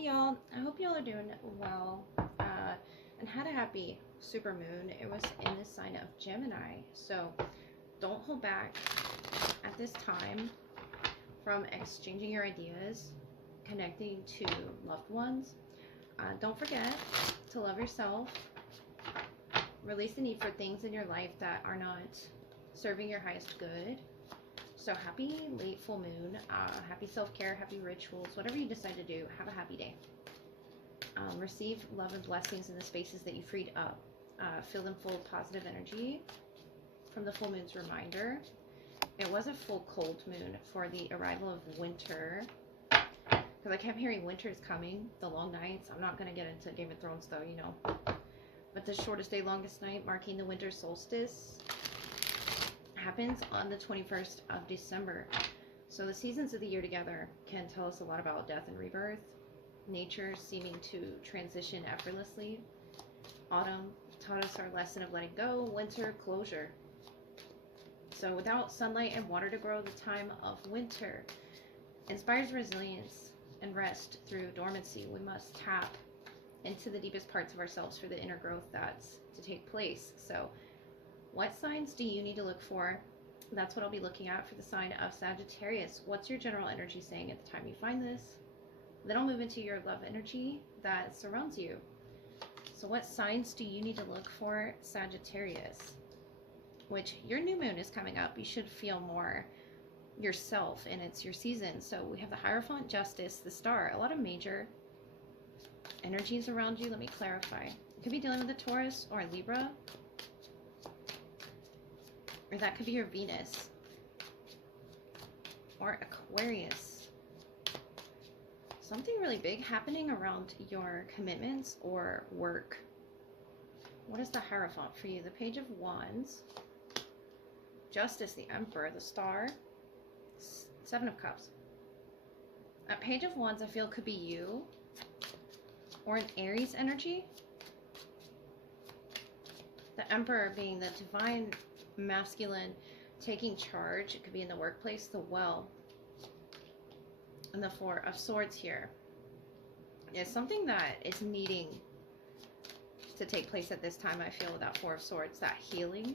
Hey y'all, I hope y'all are doing well and had a happy super moon. It was in the sign of Gemini, so don't hold back at this time from exchanging your ideas, connecting to loved ones. Don't forget to love yourself, release the need for things in your life that are not serving your highest good. So happy late full moon, happy self-care, happy rituals, whatever you decide to do, have a happy day. Receive love and blessings in the spaces that you freed up. Fill them full of positive energy from the full moon's reminder. It was a full cold moon for the arrival of winter, because I kept hearing winter is coming, the long nights. I'm not going to get into Game of Thrones though, you know. But the shortest day, longest night, marking the winter solstice, happens on the 21st of December. So the seasons of the year together can tell us a lot about death and rebirth. Nature seeming to transition effortlessly. Autumn taught us our lesson of letting go. Winter, closure. So without sunlight and water to grow, the time of winter inspires resilience and rest through dormancy. We must tap into the deepest parts of ourselves for the inner growth that's to take place. So what signs do you need to look for? That's what I'll be looking at for the sign of Sagittarius. What's your general energy saying at the time you find this? Then I'll move into your love energy that surrounds you. So what signs do you need to look for, Sagittarius? Which your new moon is coming up. You should feel more yourself, and it's your season. So we have the Hierophant, Justice, the Star. A lot of major energies around you. Let me clarify. You could be dealing with a Taurus or a Libra. Or that could be your Venus. Or Aquarius. Something really big happening around your commitments or work. What is the Hierophant for you? The Page of Wands. Justice, the Emperor, the Star. Seven of Cups. A Page of Wands I feel could be you. Or an Aries energy. The Emperor being the divine masculine taking charge. It could be in the workplace. The Well. And the Four of Swords here is something that is needing to take place at this time. I feel with that Four of Swords, that healing,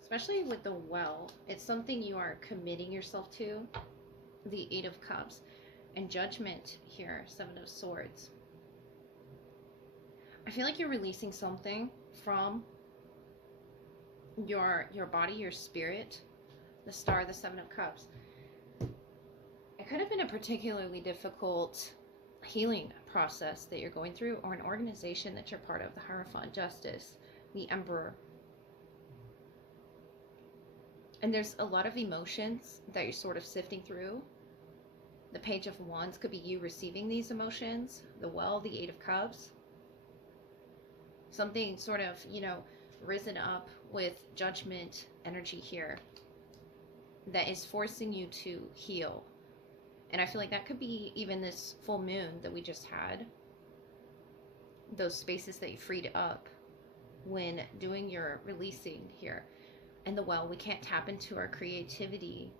especially with the Well, it's something you are committing yourself to. The Eight of Cups and Judgment here, Seven of Swords. I feel like you're releasing something from your body, your spirit. The Star, the Seven of Cups. It could have been a particularly difficult healing process that you're going through, or an organization that you're part of. The Hierophant, Justice, the Emperor. And there's a lot of emotions that you're sort of sifting through. The Page of Wands could be you receiving these emotions. The Well, the Eight of Cups. Something sort of, you know, risen up with Judgment energy here that is forcing you to heal. And I feel like that could be even this full moon that we just had. Those spaces that you freed up when doing your releasing here. And the Well, we can't tap into our creativity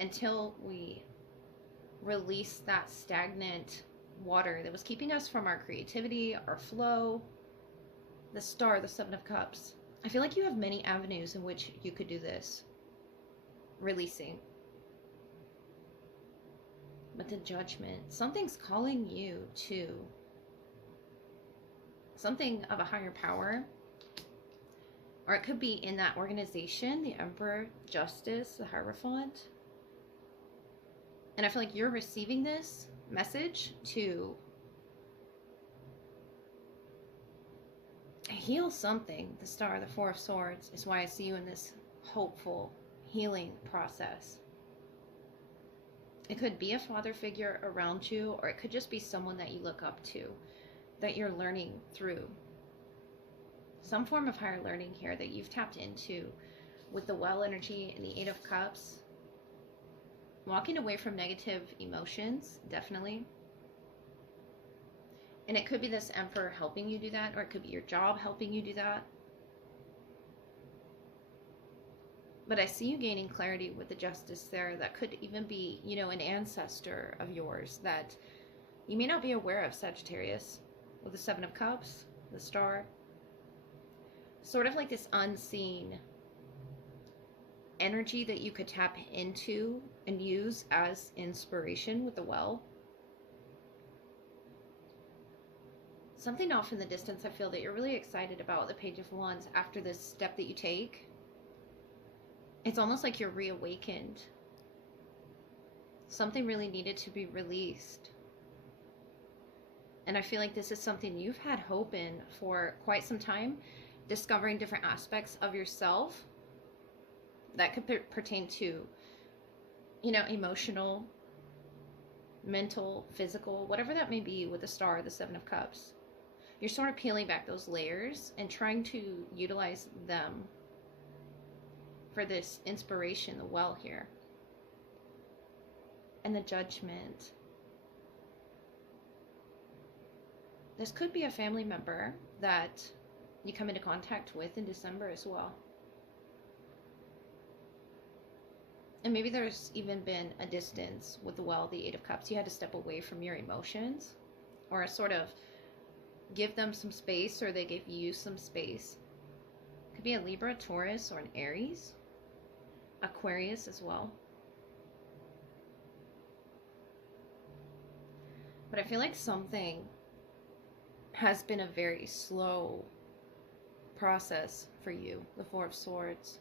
until we release that stagnant water that was keeping us from our creativity, our flow. The Star, the Seven of Cups. I feel like you have many avenues in which you could do this. Releasing. But the Judgment, something's calling you to something of a higher power. Or it could be in that organization, the Emperor, Justice, the Hierophant. And I feel like you're receiving this message to heal something. The Star, the Four of Swords is why I see you in this hopeful healing process. It could be a father figure around you, or it could just be someone that you look up to, that you're learning through. Some form of higher learning here that you've tapped into with the Well energy and the Eight of Cups. Walking away from negative emotions, definitely. And it could be this Emperor helping you do that, or it could be your job helping you do that. But I see you gaining clarity with the Justice there. That could even be, you know, an ancestor of yours that you may not be aware of, Sagittarius. With the Seven of Cups, the Star. Sort of like this unseen energy that you could tap into and use as inspiration with the well. Something off in the distance, I feel that you're really excited about the Page of Wands after this step that you take. It's almost like you're reawakened. Something really needed to be released. And I feel like this is something you've had hope in for quite some time, discovering different aspects of yourself that could pertain to, you know, emotional, mental, physical, whatever that may be with the Star, the Seven of Cups. You're sort of peeling back those layers and trying to utilize them for this inspiration, the well here. And the Judgment. This could be a family member that you come into contact with in December as well. And maybe there's even been a distance with the well, the Eight of Cups. You had to step away from your emotions, or sort of give them some space, or they gave you some space. Could be a Libra, Taurus, or an Aries. Aquarius as well. But I feel like something has been a very slow process for you. The Four of Swords,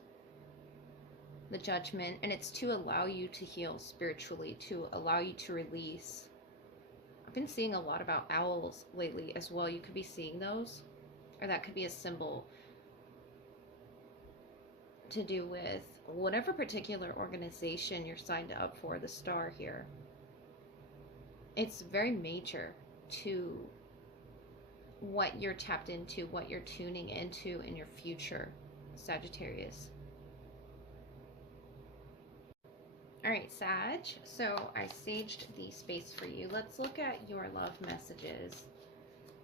the Judgment, and it's to allow you to heal spiritually, to allow you to release. I've been seeing a lot about owls lately as well. You could be seeing those, or that could be a symbol to do with whatever particular organization you're signed up for, the Star here. It's very major to what you're tapped into, what you're tuning into in your future, Sagittarius. All right, Sag, so I saged the space for you. Let's look at your love messages.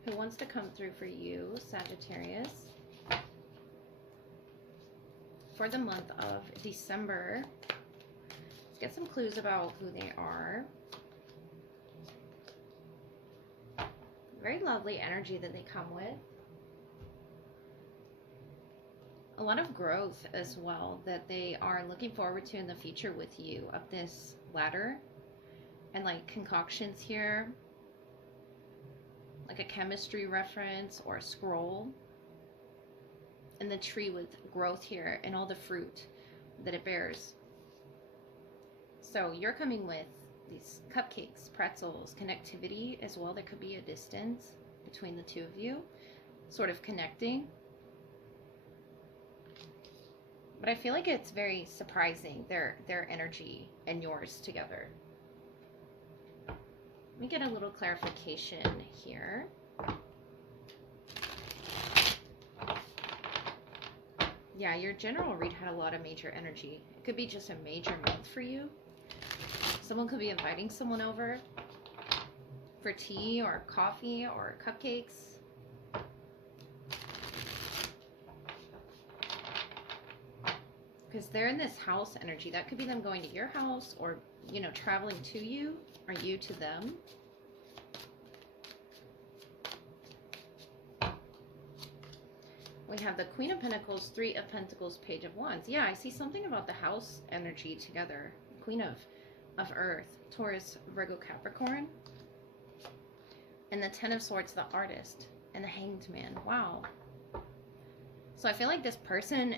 Who wants to come through for you, Sagittarius? For the month of December. Let's get some clues about who they are. Very lovely energy that they come with. A lot of growth as well that they are looking forward to in the future with you, up this ladder. And like concoctions here, like a chemistry reference or a scroll. And the tree with growth here and all the fruit that it bears. So you're coming with these cupcakes, pretzels, connectivity as well. There could be a distance between the two of you, sort of connecting. But I feel like it's very surprising, their energy and yours together. Let me get a little clarification here. Yeah, your general read had a lot of major energy. It could be just a major month for you. Someone could be inviting someone over for tea or coffee or cupcakes. Because they're in this house energy. That could be them going to your house, or, you know, traveling to you, or you to them. We have the Queen of Pentacles, Three of Pentacles, Page of Wands. Yeah, I see something about the house energy together. Queen of Earth, Taurus, Virgo, Capricorn. And the Ten of Swords, the Artist, and the Hanged Man. Wow. So I feel like this person,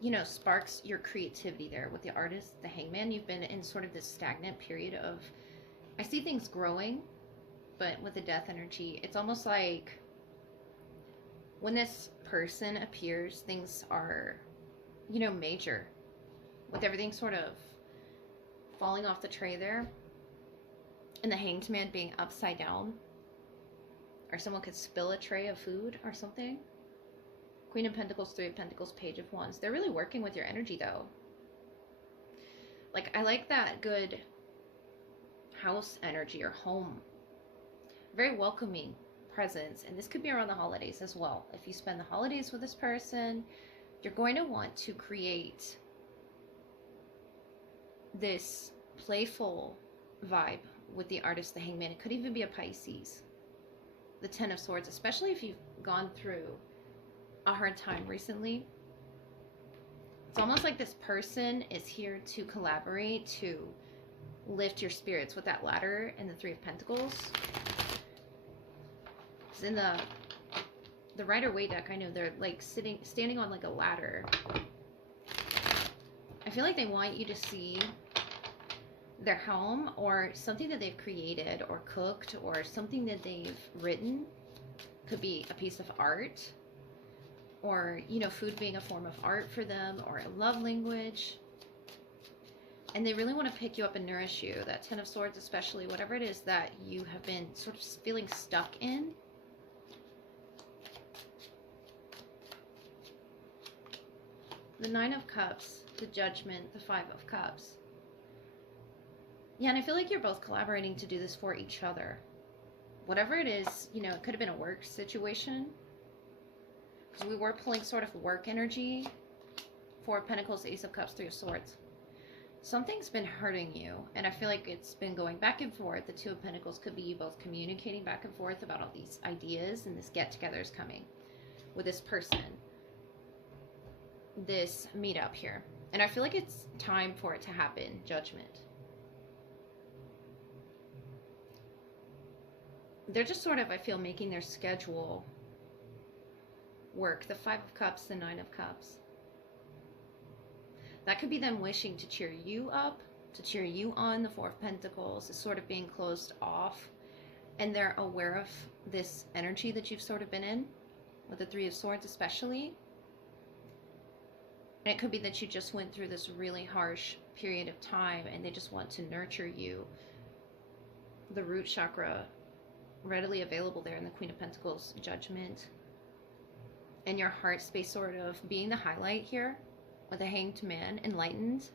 you know, sparks your creativity there with the Artist, the Hangman. You've been in sort of this stagnant period of, I see things growing, but with the Death energy, it's almost like when this person appears, things are, you know, major, with everything sort of falling off the tray there, and the Hanged Man being upside down, or someone could spill a tray of food or something. Queen of Pentacles, Three of Pentacles, Page of Wands. They're really working with your energy though. Like, I like that good house energy or home. Very welcoming presence. And this could be around the holidays as well. If you spend the holidays with this person, you're going to want to create this playful vibe with the artist, the Hangman. It could even be a Pisces. The Ten of Swords, especially if you've gone through a hard time recently. It's almost like this person is here to collaborate, to lift your spirits with that ladder and the Three of Pentacles. Because in the Rider-Waite deck, I know they're like standing on like a ladder. I feel like they want you to see their home or something that they've created or cooked or something that they've written. Could be a piece of art, or, you know, food being a form of art for them, or a love language. And they really want to pick you up and nourish you. That Ten of Swords especially, whatever it is that you have been sort of feeling stuck in. The Nine of Cups, the Judgment, the Five of Cups. Yeah, and I feel like you're both collaborating to do this for each other. Whatever it is, you know, it could have been a work situation. Because we were pulling sort of work energy. Four of Pentacles, Ace of Cups, Three of Swords. Something's been hurting you, and I feel like it's been going back and forth. The Two of Pentacles could be you both communicating back and forth about all these ideas, and this get-together is coming with this person. This meetup here. And I feel like it's time for it to happen. Judgment. They're just sort of, I feel, making their schedule work. The Five of Cups, the Nine of Cups. That could be them wishing to cheer you up, to cheer you on. The Four of Pentacles is sort of being closed off. And they're aware of this energy that you've sort of been in. With the Three of Swords especially. And it could be that you just went through this really harsh period of time and they just want to nurture you. The root chakra readily available there in the Queen of Pentacles, Judgment. And your heart space sort of being the highlight here with the Hanged Man, enlightened.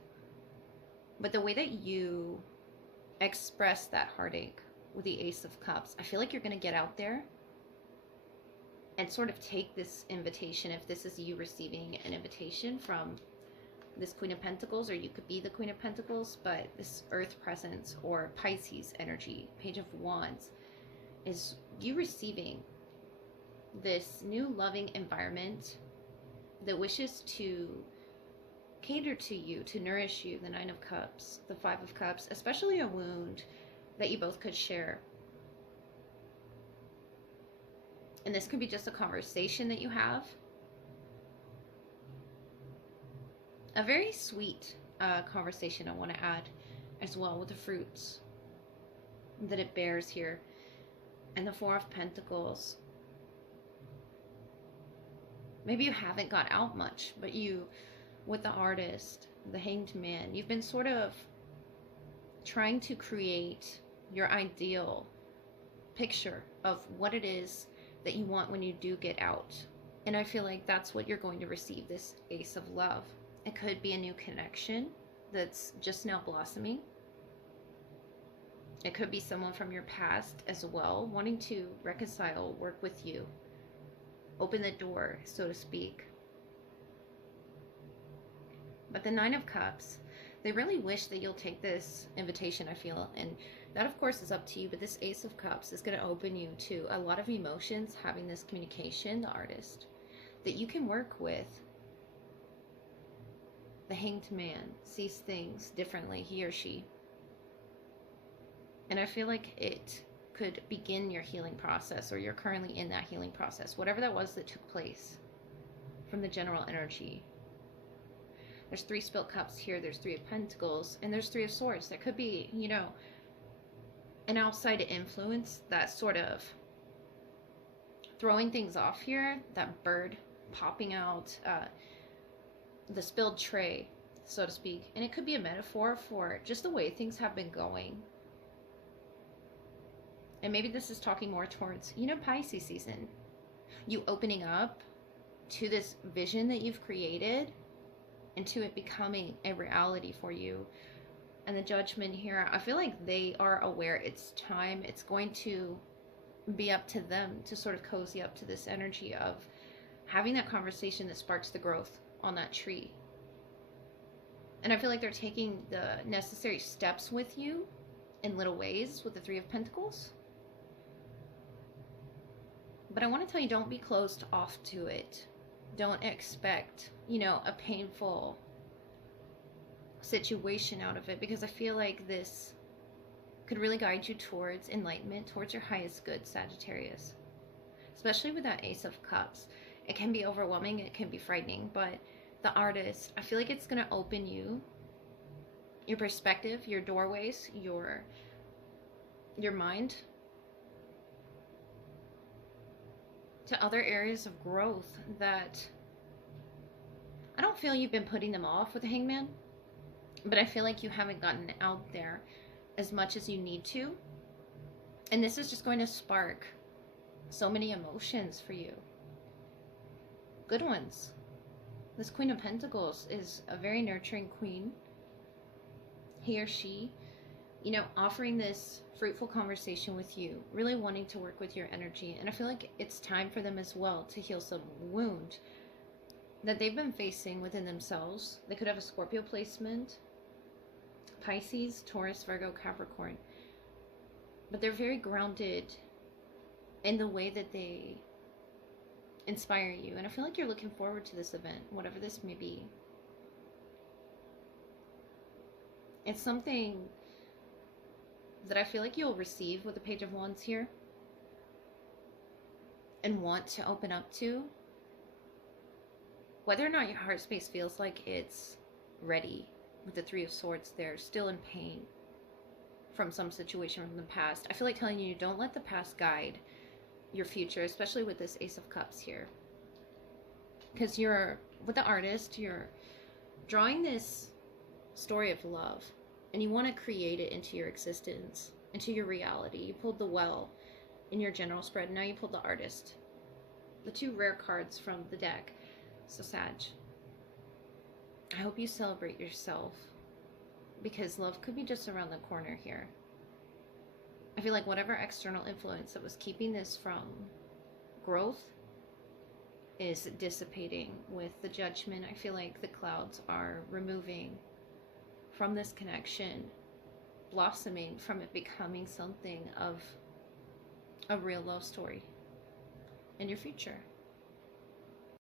But the way that you express that heartache with the Ace of Cups, I feel like you're going to get out there and sort of take this invitation, if this is you receiving an invitation from this Queen of Pentacles, or you could be the Queen of Pentacles, but this Earth presence or Pisces energy, Page of Wands, is you receiving this new loving environment that wishes to cater to you, to nourish you. The Nine of Cups, the Five of Cups, especially a wound that you both could share. And this could be just a conversation that you have. A very sweet conversation I want to add as well, with the fruits that it bears here. And the Four of Pentacles. Maybe you haven't got out much, but you, with the artist, the Hanged Man, you've been sort of trying to create your ideal picture of what it is that you want when you do get out. And I feel like that's what you're going to receive, this Ace of Love. It could be a new connection that's just now blossoming. It could be someone from your past as well, wanting to reconcile, work with you, open the door, so to speak. But the Nine of Cups, they really wish that you'll take this invitation, I feel. And that, of course, is up to you. But this Ace of Cups is going to open you to a lot of emotions, having this communication, the artist, that you can work with. The Hanged Man sees things differently, he or she. And I feel like it could begin your healing process, or you're currently in that healing process. Whatever that was that took place from the general energy. There's three spilt cups here. There's Three of Pentacles. And there's Three of Swords. That could be, you know, an outside influence that's sort of throwing things off here. That bird popping out. The spilled tray, so to speak. And it could be a metaphor for just the way things have been going. And maybe this is talking more towards, you know, Pisces season. You opening up to this vision that you've created and to it becoming a reality for you. And the Judgment here, I feel like they are aware it's time. It's going to be up to them to sort of cozy up to this energy of having that conversation that sparks the growth on that tree. And I feel like they're taking the necessary steps with you in little ways with the Three of Pentacles. But I want to tell you, don't be closed off to it. Don't expect, you know, a painful situation out of it, because I feel like this could really guide you towards enlightenment, towards your highest good, Sagittarius. Especially with that Ace of Cups. It can be overwhelming, it can be frightening, but the Artist, I feel like it's going to open you, your perspective, your doorways, your mind, to other areas of growth that I don't feel you've been putting them off with the Hangman, but I feel like you haven't gotten out there as much as you need to. And this is just going to spark so many emotions for you. Good ones. This Queen of Pentacles is a very nurturing queen. He or she, you know, offering this fruitful conversation with you, really wanting to work with your energy. And I feel like it's time for them as well to heal some wound that they've been facing within themselves. They could have a Scorpio placement, Pisces, Taurus, Virgo, Capricorn. But they're very grounded in the way that they inspire you. And I feel like you're looking forward to this event, whatever this may be. It's something that I feel like you'll receive with the Page of Wands here and want to open up to. Whether or not your heart space feels like it's ready with the Three of Swords, they're still in pain from some situation from the past. I feel like telling you, don't let the past guide your future, especially with this Ace of Cups here. Because you're, with the Artist, you're drawing this story of love, and you want to create it into your existence, into your reality. You pulled the Well in your general spread, and now you pulled the Artist. The two rare cards from the deck. So Sag, I hope you celebrate yourself, because love could be just around the corner here. I feel like whatever external influence that was keeping this from growth is dissipating with the Judgment. I feel like the clouds are removing from this connection, blossoming from it, becoming something of a real love story in your future.